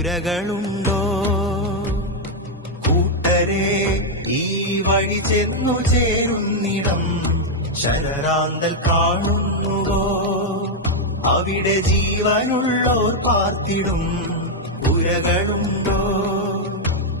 പുരകളുണ്ടോ? കൂട്ടരെ ഈ വഴി ചെന്നു ചേരുന്നിടം ശരറാന്തൽ കാണുന്നുവോ? അവിടെ ജീവനുള്ളോർ പാർത്തിടും പുരകളുണ്ടോ?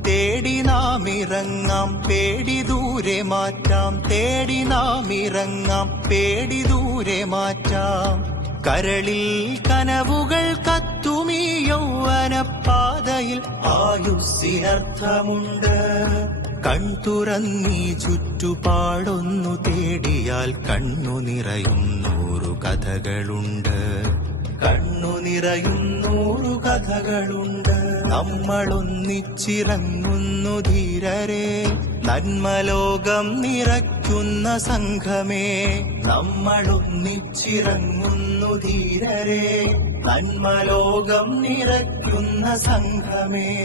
തേടി നാം ഇറങ്ങാം, പേടി ദൂരെ മാറ്റാം. തേടി നാം ഇറങ്ങാം, പേടി ദൂരെ മാറ്റാം. കരളിൽ കനവുകൾ കത്തുമീ യൗവനപ്പാതയിൽ ആയുസ്സിനർത്ഥമുണ്ട്. കൺതുറന്നീ ചുറ്റുപാടൊന്നു തേടിയാൽ കണ്ണു നിറയുന്നൂറു കഥകളുണ്ട്. കണ്ണു നിറയുന്നൂറു കഥകളുണ്ട്. നമ്മളൊന്നിച്ചിറങ്ങുന്നു ധീരരെ, നന്മലോകം നിറയ്ക്കുന്ന സംഘമേ. നമ്മളൊന്നിച്ചിറങ്ങുന്നു ധീരരെ, നന്മലോകം നിറയ്ക്കുന്ന സംഘമേ.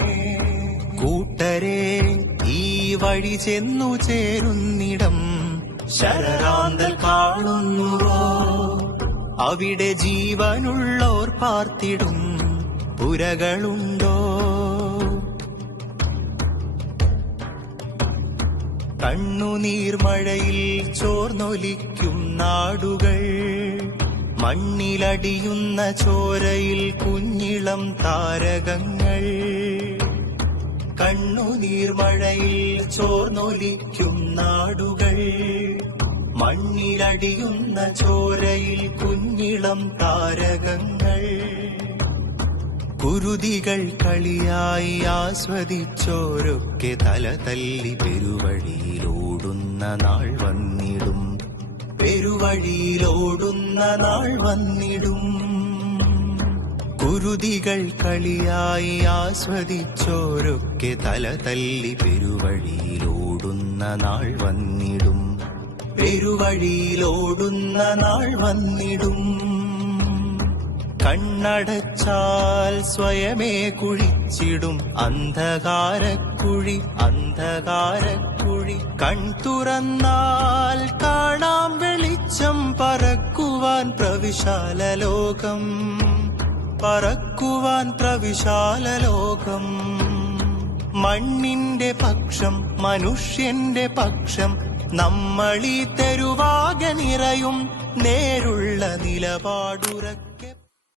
കൂട്ടരെ ഈ വഴി ചെന്നു ചേരുന്നിടം ശരറാന്തൽ കാണുന്നുവോ? അവിടെ ജീവനുള്ളോർ പാർത്തിടും പുരകളുണ്ടോ? കണ്ണുനീർമഴയിൽ ചോർന്നൊലിക്കും നാടുകൾ, മണ്ണിലടിയുന്ന ചോരയിൽ കുഞ്ഞിളം താരകങ്ങൾ. കണ്ണുനീർമഴയിൽ ചോർന്നൊലിക്കും നാടുകൾ, മണ്ണിലടിയുന്ന ചോരയിൽ കുഞ്ഞിളം താരകങ്ങൾ. കുരുതികൾ കളിയായി ആസ്വദിച്ചോരൊക്കെ തല തല്ലി പെരുവഴിയിലോടുന്ന നാൾ വന്നിടും. പെരുവഴിയിലോടുന്ന നാൾ വന്നിടും. കുരുതികൾ കളിയായി ആസ്വദിച്ചോരൊക്കെ തല തല്ലി പെരുവഴിയിലോടുന്ന നാൾ വന്നിടും. പെരുവഴിയിലോടുന്ന നാൾ വന്നിടും. കണ്ണടച്ചാൽ സ്വയമേ കുഴിച്ചിടും അന്ധകാരക്കുഴി, അന്ധകാരക്കുഴി. കൺതുറന്നാൽ കാണാം വെളിച്ചം, പറക്കുവാൻ പ്രവിശാല ലോകം, പറക്കുവാൻ പ്രവിശാല ലോകം. മണ്ണിന്റെ പക്ഷം, മനുഷ്യന്റെ പക്ഷം, നമ്മളീ തെരുവാകെ നിറയും നേരുള്ള നിലപാടുറ